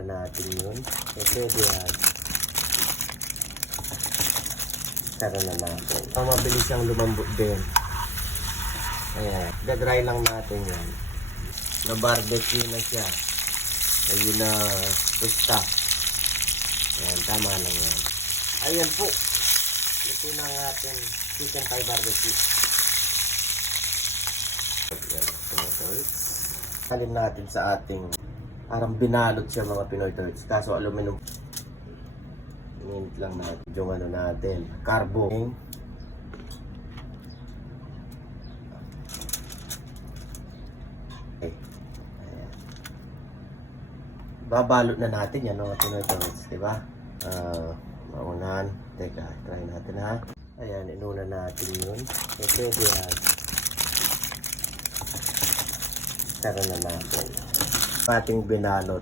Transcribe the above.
natin yun. Pwede yan. Tara na natin. Mabilis siyang lumambot din. Ayan. Dadry lang natin yan. Na-barbecue na siya. Ayun na stop. Ayan, tama lang yan. Ayan po. Ito na ang ating chicken thai barbecue. Ayan, halin natin sa ating parang binalot siya mga Pinoy turds. Kaso aluminum. Minute lang natin yung ano natin. Carbo. Okay. Ayan. Babalot na natin yan mga Pinoy turds. Diba? Maunahan. Teka, try natin ha. Ayan, inuna natin yun. Pwede yan. Tara na natin. Ating binalot.